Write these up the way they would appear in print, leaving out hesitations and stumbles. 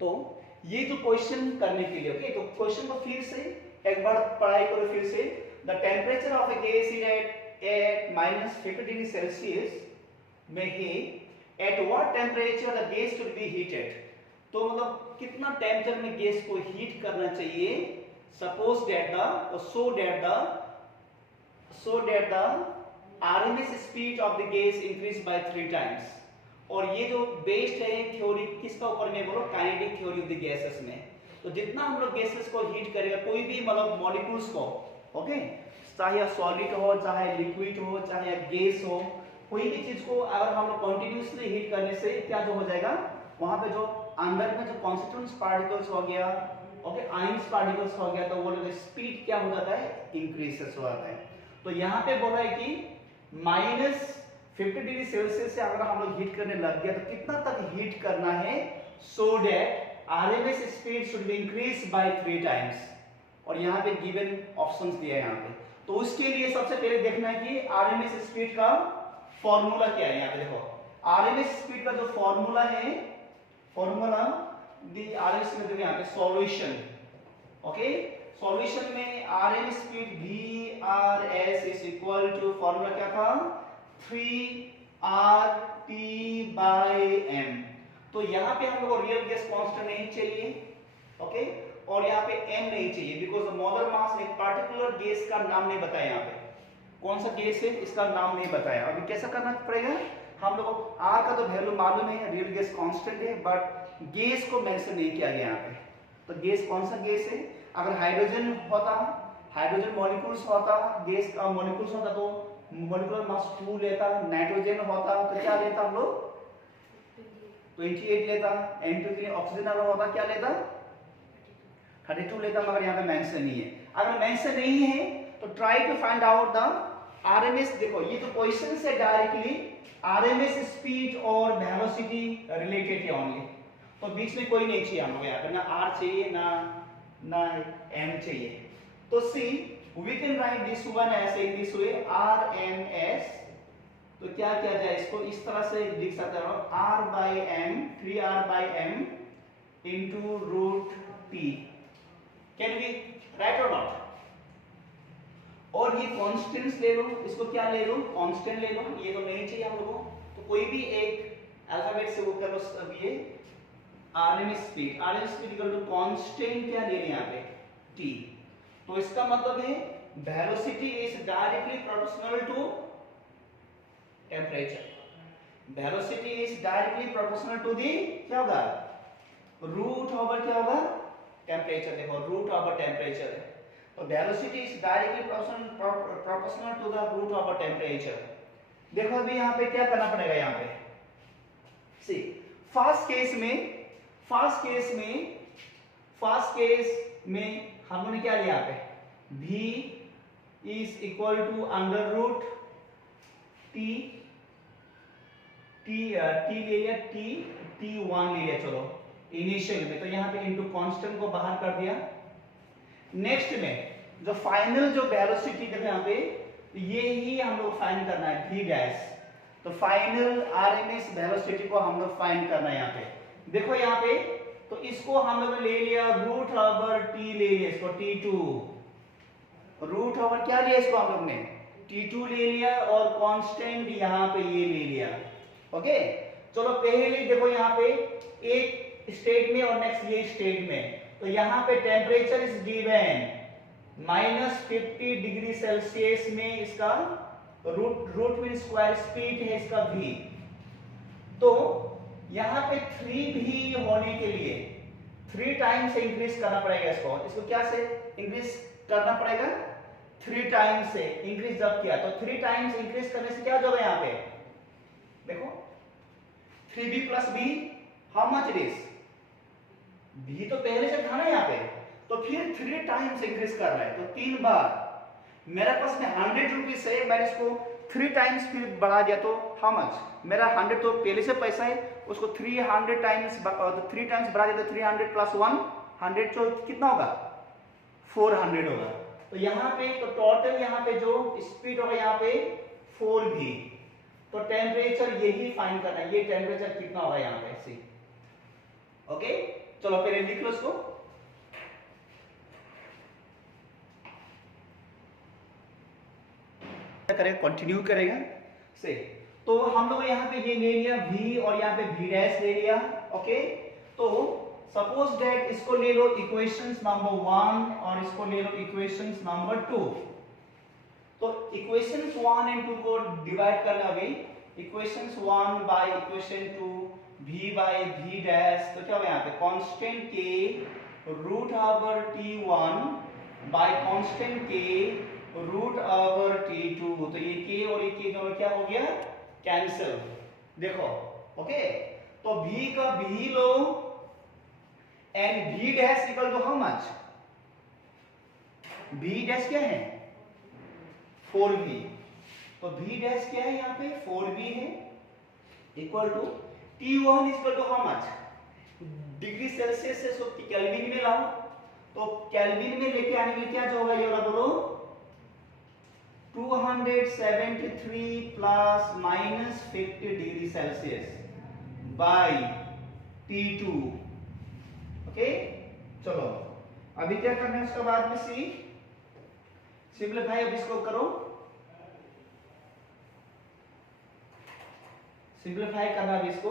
तो ये जो क्वेश्चन करने के लिए, ओके, तो क्वेश्चन को फिर से एक बार पढ़ाई करो फिर से। The temperature of a gas is at -50 degree Celsius में ही, at what temperature the gas should be heated. तो मतलब कितना टेम्परेचर में गैस को हीट करना चाहिए, suppose that the so that the RMS speed of the gas increase by 3 times. और ये जो बेस्ड है थ्योरी किसका ऊपर में बोलो, kinetic theory of the gases में। तो जितना हम लोग गैसेस को हीट करेगा, कोई भी मतलब मॉलिक्यूल्स को, ओके, चाहे सॉलिड हो, चाहे लिक्विड हो, चाहे गैस हो, कोई भी चीज को अगर हम लोग कंटिन्यूअसली हीट करने से क्या जो हो जाएगा, वहां पे जो अंदर में जो कॉन्स्टिट्यूएंट्स पार्टिकल्स हो गया, ओके, आयंस पार्टिकल्स हो गया, तो वो स्पीड क्या हो जाता है, इंक्रीजेस हो जाता है। तो यहाँ पे बोला है कि -50 डिग्री सेल्सियस से अगर हम लोग हीट करने लग गया तो कितना तक हीट करना है, so that RMS speed should be increase by 3 times. और यहाँ पे गिवन ऑप्शंस दिया है यहाँ पे। तो उसके लिए सबसे पहले देखना है कि RMS स्पीड का फॉर्मूला क्या है। यहाँ पे देखो, RMS स्पीड का जो फॉर्मूला है, फॉर्मूला RMS में देखो यहाँ पे सॉल्यूशन, ओके, सॉल्यूशन में RMS speed VRS is equal to, formula क्या था, 3RT/m। तो यहाँ पे हम लोग को रियल गैस कांस्टेंट नहीं चाहिए, ओके, और यहाँ पे m नहीं चाहिए, बिकॉज मोलर मास एक पर्टिकुलर गैस का नाम नहीं बताया, यहाँ पे कौन सा गैस है इसका नाम नहीं बताया। अभी कैसा करना पड़ेगा, हम लोग को R का तो वैल्यू मालूम है, रियल गैस कांस्टेंट है, बट गैस को मेंशन नहीं किया गया यहाँ पे। तो गैस कौन सा गैस है, अगर हाइड्रोजन होता, हाइड्रोजन मॉलिक्यूल्स होता, गैस का मॉलिक्यूल्स होता तो मॉलिक्यूलर मास 2 लेता, नाइट्रोजन होता तो क्या लेता हम लोग, 28 लेता, N2 के लिए ऑक्सीजन अगर होता क्या लेता, 32 लेता, मगर यहाँ पे मेंशन नहीं है। अगर मेंशन नहीं है तो try to find out the RMS। देखो ये तो क्वेश्चन से डायरेक्टली RMS स्पीड और वेलोसिटी रिलेटेड है ओनली, तो बीच में कोई नहीं चाहिए हम लोग यहाँ पे, ना R चाहिए ना M चाहिए। तो सी we can write this one as in this way, RMS। तो क्या किया जाए, इसको इस तरह से लिख सकते हो, R/m 3R/m into √P। Can we write or not. और ये कांस्टेंट्स ले लो, इसको क्या ले लो, कांस्टेंट ले लो, ये तो नहीं चाहिए हम लोगों को, तो कोई भी एक अल्फाबेट से वो कर लो। अब ये RMS speed equal to constant क्या ले रहे हैं यहाँ पे, T। तो इसका मतलब है velocity is directly proportional to temperature, velocity is directly proportional to the क्या होगा, रूट ओवर क्या होगा, टेम्परेचर। देखो रूट ओवर टेम्परेचर है, तो velocity is directly proportional to the root over temperature. देखो अभी यहाँ पे क्या करना पड़ेगा, यहाँ पे सी फर्स्ट केस में हम लोगों ने क्या लिया, यहाँ पे v is equal to under root t ले लिया, t1 ले लिया, चलो इनिशियल में, तो यहाँ पे इनटू कांस्टेंट को बाहर कर दिया। नेक्स्ट में जो फाइनल जो वेलोसिटी देखो यहाँ पे, ये ही हम लोग फाइंड करना है, v डैश। तो फाइनल RMS वेलोसिटी को हम लोग फाइंड करना है यहाँ पे। देखो यहाँ पे, तो इसको हम लोग ले लिया रूट ओवर t ले लिया, इसको t2, रूट ओवर क्या लिया इसको हम लोग ने, t2 ले लिया, और कांस्टेंट यहाँ पे ये ले लिया, ओके। चलो पहले देखो यहाँ पे एक स्टेट में और नेक्स्ट ये स्टेट में, तो यहाँ पे temperature is given -50 degree Celsius में, इसका रूट मीन स्क्वायर स्पीड है इसका v। तो यहाँ पे 3 भी होने के लिए 3 टाइम्स से इंक्रीज करना पड़ेगा इसको क्या से इंक्रीज करना पड़ेगा, 3 टाइम्स से इंक्रीज जब किया तो 3 टाइम्स इंक्रीज करने से क्या हो जाएगा, यहाँ पे देखो 3b + b, how much it is, b तो पहले से था ना यहाँ पे, तो फिर 3 टाइम्स इंक्रीज कर रहा है, तो 3 बार। मेरे पास में 100 रुपीज है, मैंने इसको 3 टाइम्स फिर बढ़ा दिया, तो हाउ मच, मेरा 100 तो पहले से पैसा है, उसको 300 टाइम्स 3 टाइम्स बढ़ा दिया, तो 300 + 1 100, तो कितना होगा, 400 होगा। तो यहाँ पे तो टोटल यहाँ पे जो स्पीड होगा यहाँ पे 4v। तो टेम्परेचर यही फाइंड करना है, ये टेम्परेचर कितना होगा यहाँ पे सी, ओके। चलो पहले लिख लो इसको। करेगा, कंटिन्यू करेगा से। तो हम लोग यहाँ पे ये ले लिया v और यहाँ पे v डैश ले लिया। ओके, तो सपोज दैट इसको ले लो इक्वेशंस नंबर 1 और इसको ले लो इक्वेशंस नंबर 2। तो इक्वेशंस 1 एंड 2 को डिवाइड करना अभी, equations 1 by equation 2 v by v dash, तो क्या होगा यहाँ पे constant k root over t1 by constant k root over t2। तो ये k और ये k दोनों क्या हो गया, कैंसिल। देखो ओके, तो v का v लो and v dash equal to how much, v dash क्या है 4v, तो v डैश क्या है यहाँ पे 4v है, equal to T1 equal to how much, degree Celsius से इसको केल्विन में लाओ, तो केल्विन में लेके आने के लिए क्या जो होगा ये वाला बोलो 273 plus minus 50 degree Celsius by T2। Okay, चलो अभी क्या करना है उसके बाद में सी सिंपलीफाई, अब इसको करो, सिंपलीफाई करना अब इसको।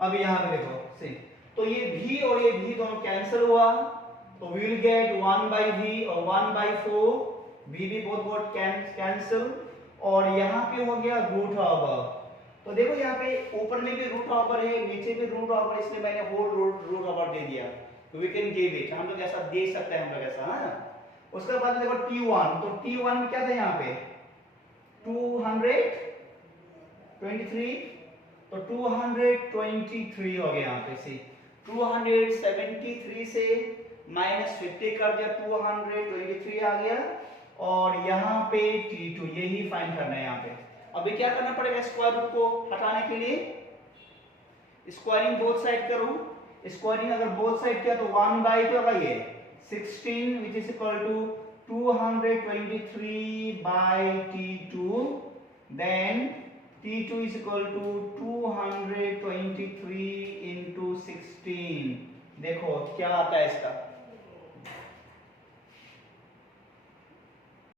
अब यहां पे देखो सी, तो ये v और ये v दोनों कैंसिल हुआ, तो we will get 1 by v और 1 बाई 4, v भी बोथ गॉट कैंसिल, और यहाँ पे हो गया रूट ओवर। तो देखो यहाँ पे ऊपर में भी रूट ओवर है, नीचे भी रूट ओवर, इसलिए मैंने होल रूट ओवर दे दिया, तो वी कैन गिव इट, हम लोग ऐसा दे सकते हैं, हम लोग ऐसा है ना। उसके बाद देखो t1, तो t1 में क्या था यहाँ पे 223, तो 223 हो गया यहाँ पे सी, 273 से माइनस 50 कर दिया, 223 आ गया, और यहाँ पे t2 यही फाइंड करना है यहाँ पे। अभी क्या करना पड़ेगा, स्क्वायर रूट को हटाने के लिए स्क्वायरिंग बोथ साइड करूं, स्क्वायरिंग अगर बोथ साइड किया तो 1 बाई क्या होगा ये 16 which is equal to 223 by t2, then t2 is equal to 223 into 16। देखो क्या आता है इसका,